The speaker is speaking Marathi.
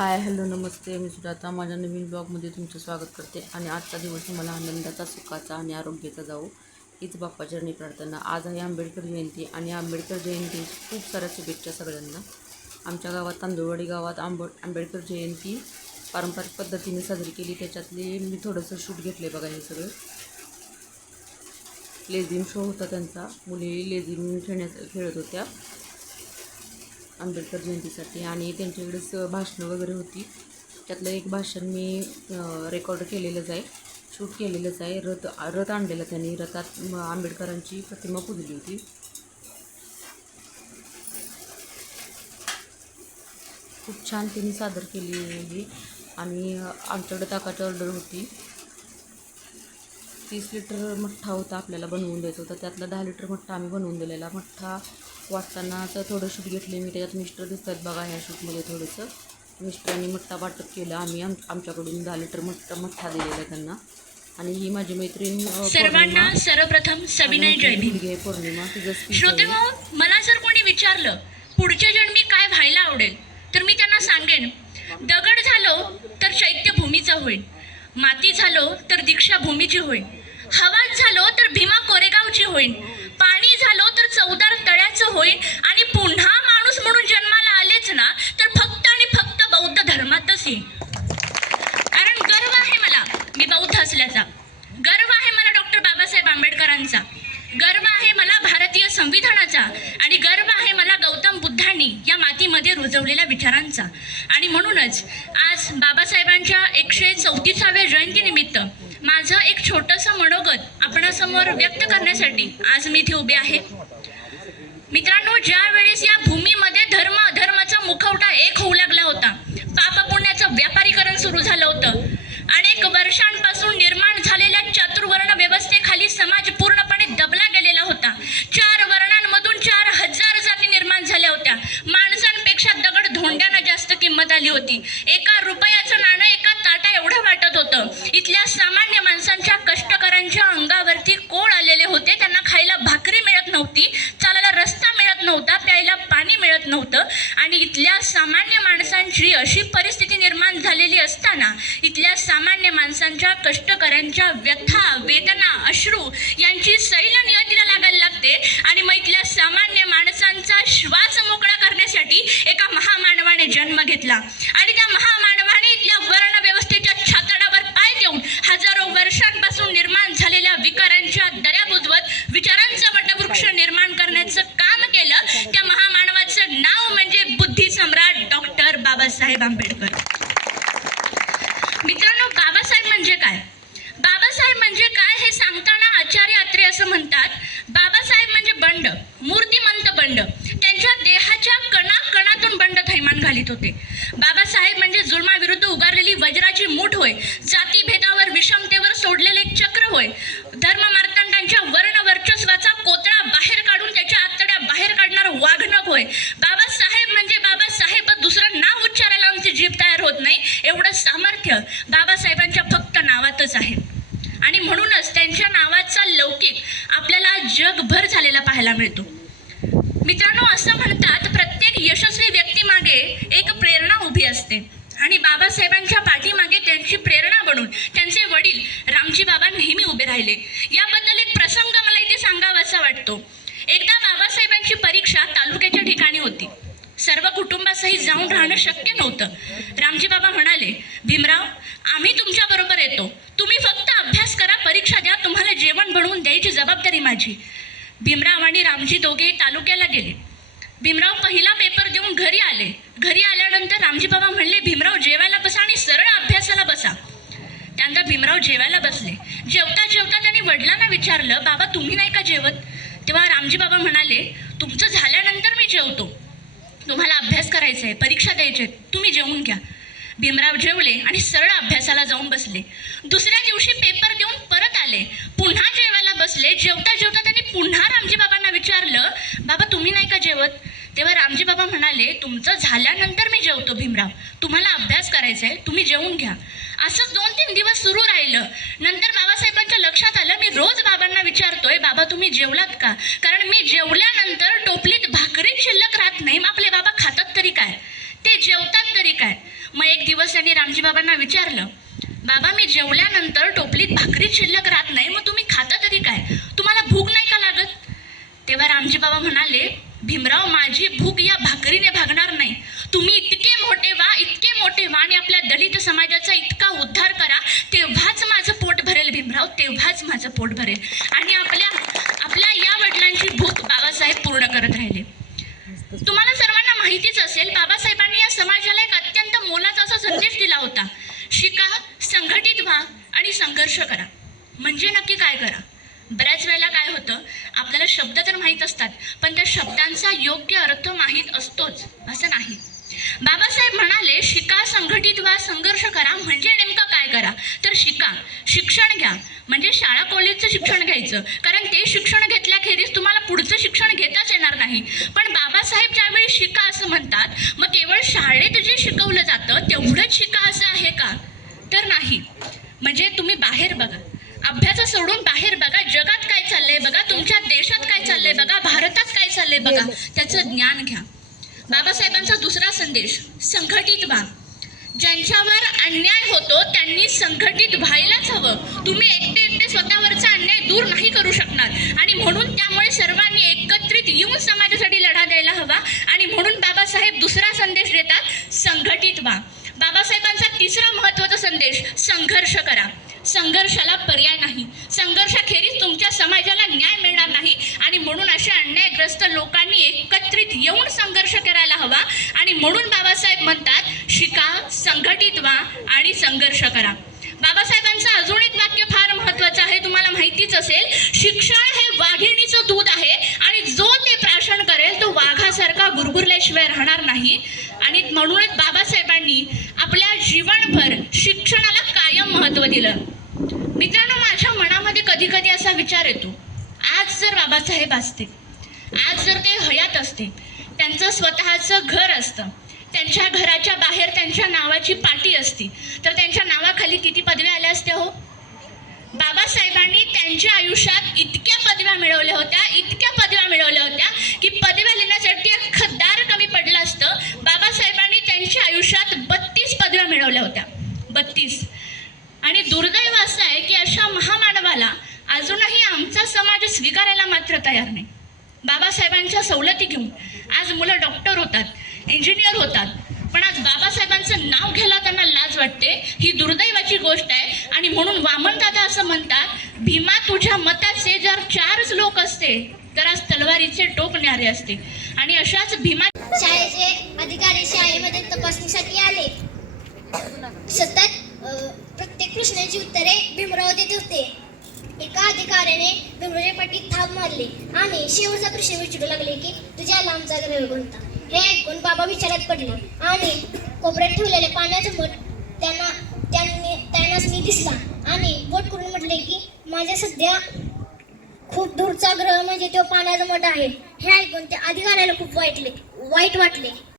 हाय हॅलो नमस्ते. मी सुजाता. माझ्या नवीन ब्लॉगमध्ये तुमचं स्वागत करते. आणि आजचा दिवस मला आनंदाचा सुखाचा आणि आरोग्याचा जाऊ. हीच बाप्पा चरणी प्रार्थना. आज आहे आंबेडकर जयंती आणि आंबेडकर जयंती खूप साऱ्या शुभेच्छा सगळ्यांना. आमच्या गावात तांदूळवाडी गावात आंब आंबेडकर जयंती पारंपरिक पद्धतीने साजरी केली. त्याच्यातले मी थोडंसं शूट घेतलं आहे बघा हे सगळं. लेझिम शो होता त्यांचा. मुली लेझिम खेळण्यास खेळत होत्या. आंबेडकर जयंतीसाठी आणि त्यांच्याकडेच भाषणं वगैरे होती. त्यातलं एक भाषण मी रेकॉर्ड केलेलंच आहे. शूट केलेलंच आहे. रथ रथ आणलेला त्यांनी. रथात आंबेडकरांची प्रतिमा पुजली होती. खूप छान त्यांनी सादर केली ही. आणि आमच्याकडे ताकाची ऑर्डर होती. तीस लिटर मठ्ठा होता आपल्याला बनवून द्यायचा होता. त्यातला दहा लिटर मठ्ठा आम्ही बनवून दिलेला. मठ्ठा वाटतानाचं थोडं शूट घेतले मी त्याच्यात मिस्टर दिसतात बघा ह्या शूटमध्ये थोडंसं. मिस्टरांनी मठ्ठा वाटप केलं आम्ही आम आमच्याकडून दहा लिटर मठ्ठा मठ्ठा दिलेला त्यांना. आणि ही माझी मैत्रीण सर्वांना सर्वप्रथम सविनय आणि जय भीम. मुलगी आहे पौर्णिमा श्रोते मला जर कोणी विचारलं पुढच्या जन्मी काय व्हायला आवडेल? तर मी त्यांना सांगेन दगड झालो तर चैत्यभूमीचा होईल. माती झालो तर दीक्षा भूमीची होईल. हवा झालो तर भीमा कोरेगावची होईल. पाणी झालो तर चौदार करायचं होईल आणि पुन्हा माणूस म्हणून जन्माला आलेच ना तर फक्त आणि फक्त बौद्ध धर्मातच येईल. कारण गर्व आहे मला मी बौद्ध असल्याचा. गर्व आहे मला डॉक्टर बाबासाहेब आंबेडकरांचा. गर्व आहे मला भारतीय संविधानाचा. आणि गर्व आहे मला गौतम बुद्धांनी या मातीमध्ये रुजवलेल्या विचारांचा. आणि म्हणूनच आज बाबासाहेबांच्या एकशे चौतीसाव्या जयंतीनिमित्त माझं एक छोटंसं मनोगत आपणासमोर व्यक्त करण्यासाठी आज मी इथे उभे आहे. मित्रांनो ज्या वेळेस या भूमीमध्ये धर्म अधर्माचा मुखवटा एक होऊ लागला होता पाप पुण्याचं व्यापारीकरण सुरू झालं होतं. अनेक वर्षांपासून निर्माण झालेल्या चातुर्वर्ण व्यवस्थेखाली समाज पूर्णपणे दबला गेलेला होता. चार वर्णांमधून चार हजार जाती निर्माण झाल्या होत्या. माणसांपेक्षा दगड धोंड्यानं जास्त किंमत आली होती. एका रुपयाचं नाणं एका ताटा एवढं वाटत होतं. इथल्या सामान्य माणसांच्या कष्टकऱ्यांच्या अंगावरती कोळ आलेले होते. त्यांना खायला भाकरी मिळत नव्हती. नव्हतं. आणि इथल्या सामान्य माणसांची अशी परिस्थिती निर्माण झालेली असताना इथल्या सामान्य माणसांच्या कष्टकऱ्यांच्या व्यथा वेदना अश्रू यांची सैल नियतीला लागायला लागते. आणि मग इथल्या सामान्य माणसांचा श्वास मोकळा करण्यासाठी एका महामानवाने जन्म घेतला आणि त्या महामानवाने इथल्या वर्ण व्यवस्थेच्या छातडावर पाय देऊन हजारो वर्षांपासून निर्माण झालेल्या विकारांच्या दऱ्या बुजवत विचारांचा वटवृक्ष निर्माण करण्याचं काम केलं त्या महामानवाचं नाव म्हणजे बुद्धी सम्राट डॉक्टर बाबासाहेब आंबेडकर. मित्रांनो बाबासाहेब म्हणजे काय? बाबासाहेब म्हणजे काय हे सांगताना आचार्य अत्रे असं म्हणतात. बाबासाहेब म्हणजे बंड मूर्तिमंत बंड. त्यांच्या देहाच्या कणाकणातून बंड थैमान घालीत होते. बाबासाहेब म्हणजे जुलमाविरुद्ध उगारलेली वज्राची मूठ होय जातीभेदावर विषमतेवर सोडलेले एक चक्र होय. धर्म मार्तंडांच्या वर्ण वर्चस्वाचा कोतळा बाहेर काढून त्याच्या आतड्या बाहेर काढणार वाघनक होय. बाबासाहेब तयार होत नाही. एवढं सामर्थ्य बाबासाहेबांच्या फक्त नावातच आहे. आणि म्हणूनच त्यांच्या नावाचा लौकिक आपल्याला जगभर झालेला पाहायला मिळतो. मित्रांनो असं म्हणतात प्रत्येक यशस्वी व्यक्तीमागे एक प्रेरणा उभी असते आणि बाबासाहेबांच्या पाठीमागे त्यांची प्रेरणा बनून त्यांचे वडील रामजी बाबा नेहमी उभे राहिले याबद्दल एक प्रसंग मला इथे सांगावासा वाटतो एकदा बाबासाहेबांची परीक्षा तालुक्याच्या ठिकाणी होती सर्व कुटुंबासहित जाऊन राहणं शक्य नव्हतं. रामजी बाबा म्हणाले भीमराव आम्ही तुमच्या बरोबर येतो. तुम्ही फक्त अभ्यास करा परीक्षा द्या तुम्हाला जेवण बनवून द्यायची जबाबदारी माझी. भीमराव आणि रामजी दोघे तालुक्याला गेले. भीमराव पहिला पेपर देऊन घरी आले. घरी आल्यानंतर रामजी बाबा म्हणले भीमराव जेवायला बसा आणि सरळ अभ्यासाला बसा. त्यानंतर भीमराव जेवायला बसले. जेवता जेवता त्यांनी वडिलांना विचारलं बाबा तुम्ही नाही का जेवत? तेव्हा रामजी बाबा म्हणाले तुमचं झाल्यानंतर मी जेवतो. तुम्हाला अभ्यास करायचा आहे परीक्षा द्यायची आहे तुम्ही जेवून घ्या. भीमराव जेवले आणि सरळ अभ्यासाला जाऊन बसले. दुसऱ्या दिवशी पेपर देऊन परत आले. पुन्हा जेवायला बसले. जेवता जेवता त्यांनी पुन्हा रामजी बाबांना विचारलं बाबा तुम्ही नाही का जेवत? तेव्हा रामजी बाबा म्हणाले तुमचं झाल्यानंतर मी जेवतो भीमराव. तुम्हाला अभ्यास करायचा आहे तुम्ही जेवून घ्या. असं दोन तीन दिवस सुरू राहिलं. नंतर बाबासाहेबांच्या लक्षात आलं मी रोज बाबांना विचारतोय बाबा तुम्ही जेवलात का? कारण मी जेवल्यानंतर टोपलीत भाकरी शिल्लक राहत नाही मग आपले बाबा खातात तरी काय? ते जेवतात तरी काय? मग एक दिवस त्यांनी रामजी बाबांना विचारलं बाबा मी जेवल्यानंतर टोपलीत भाकरी शिल्लक राहत नाही मग तुम्ही खाता तरी काय? तुम्हाला भूक नाही का लागत? तेव्हा रामजी बाबा म्हणाले भीमराव माझी भूक या भाकरीने भागणार नाही. तुम्ही इतके मोठे व्हा इतके मोठे व्हा आणि आपल्या दलित समाजाचा इतका उद्धार करा तेव्हाच माझं पोट भरेल भीमराव तेव्हाच माझं पोट भरेल. आणि आपल्या आपल्या या वडिलांची भूक बाबासाहेब पूर्ण करत राहिले. तुम्हाला सर्वांना माहितीच असेल बाबासाहेबांनी या समाजाला एक अत्यंत मोलाचा असा संदेश दिला होता. शिका संघटित व्हा आणि संघर्ष करा. म्हणजे नक्की काय करा? बऱ्याच वेळेला काय होतं आपल्याला शब्द तर माहीत असतात पण त्या शब्दांचा योग्य अर्थ माहीत असतोच असं नाही. बाबासाहेब म्हणाले शिका संघटित व्हा संघर्ष करा म्हणजे नेमकं काय करा? तर शिका शिक्षण घ्या. म्हणजे शाळा कॉलेजचं शिक्षण घ्यायचं. कारण ते शिक्षण घेतल्याखेरीज तुम्हाला पुढचं शिक्षण घेताच येणार नाही. पण बाबासाहेब ज्यावेळी शिका असं म्हणतात मग केवळ शाळेत जे शिकवलं जातं तेवढंच शिका असं आहे का? तर नाही. म्हणजे तुम्ही बाहेर बघा. अभ्यास सोडून बाहेर बघा. जगात काय चाललंय बघा. तुमच्या देशात काय चाललंय बघा. भारतात काय चाललंय बघा. त्याचं ज्ञान घ्या. बाबासाहेबांचा दुसरा संदेश संघटित व्हा. ज्यांच्यावर अन्याय होतो त्यांनी संघटित व्हायलाच हवं. तुम्ही एकटे एकटे स्वतःवरचा अन्याय दूर नाही करू शकणार. आणि म्हणून त्यामुळे सर्वांनी एकत्रित येऊन समाजासाठी लढा द्यायला हवा. आणि म्हणून बाबासाहेब दुसरा संदेश देतात संघटित व्हा. बाबासाहेबांचा तिसरा महत्त्वाचा संदेश संघर्ष करा. संघर्षाला पर्याय नाही. संघर्षाखेरीज तुमच्या समाजाला न्याय मिळणार नाही आणि म्हणून अशा अन्यायग्रस्त लोकांनी एकत्रित येऊन संघर्ष करायला हवा आणि म्हणून बाबासाहेब म्हणतात शिका संघटित व्हा आणि संघर्ष करा. बाबासाहेबांचं अजून एक वाक्य फार महत्वाचं आहे तुम्हाला माहितीच असेल शिक्षण हे वाघिणीचं दूध आहे आणि जो ते प्राशन करेल तो वाघासारखा गुरगुरल्याशिवाय राहणार नाही. आणि म्हणूनच बाबासाहेबांनी आपल्या जीवनभर शिक्षणाला कायम महत्त्व दिलं. मित्रांनो माझ्या मनामध्ये कधी कधी असा विचार येतो आज जर बाबासाहेब असते आज जर ते हयात असते त्यांचं स्वतःचं घर असतं त्यांच्या घराच्या बाहेर त्यांच्या नावाची पाटी असती तर त्यांच्या नावाखाली किती पदव्या आल्या असत्या हो? बाबासाहेबांनी त्यांच्या आयुष्यात इतक्या पदव्या मिळवल्या होत्या इतक्या पदव्या मिळवल्या होत्या की पदव्या लिहिण्यासाठी एक खद्दार कमी पडलं असतं बाबासाहेबांनी त्यांच्या आयुष्यात बत्तीस पदव्या मिळवल्या होत्या बत्तीस आणि दुर्दैव असं आहे की अशा महामानवाला अजूनही आमचा समाज स्वीकारायला मात्र तयार नाही बाबासाहेबांच्या सवलती घेऊन. आज मुलं डॉक्टर होतात इंजिनियर होतात. पण आज बाबासाहेबांचं नाव घ्यायला त्यांना लाज वाटते. ही दुर्दैवाची गोष्ट आहे. आणि म्हणून वामनदादा असं म्हणतात भीमा तुझ्या मताचे जर चारच लोक असते तर आज तलवारीचे टोक न्यारे असते. आणि अशाच भीमा शाळेचे अधिकारी शाळेमध्ये तपासणीसाठी आले. सतत प्रत्येक प्रश्नाची उत्तरे भीमराव देत होते. वाऱ्याने धनुजे भीमरावच्या थाप मारली आणि शेवटचा प्रश्न विचारू लागले की तुझ्या लांबचा ग्रह कोणता? हे ऐकून बाबा विचारात पडले आणि कोपऱ्यात ठेवलेले पाण्याचं मठ त्यांना त्यांनी त्यांनाच दिसला आणि बोट करून म्हटले की माझ्या सध्या खूप दूरचा ग्रह म्हणजे तो पाण्याचा मठ आहे. हे ऐकून ते अधिकाऱ्याला खूप वाईटले वाईट वाटले.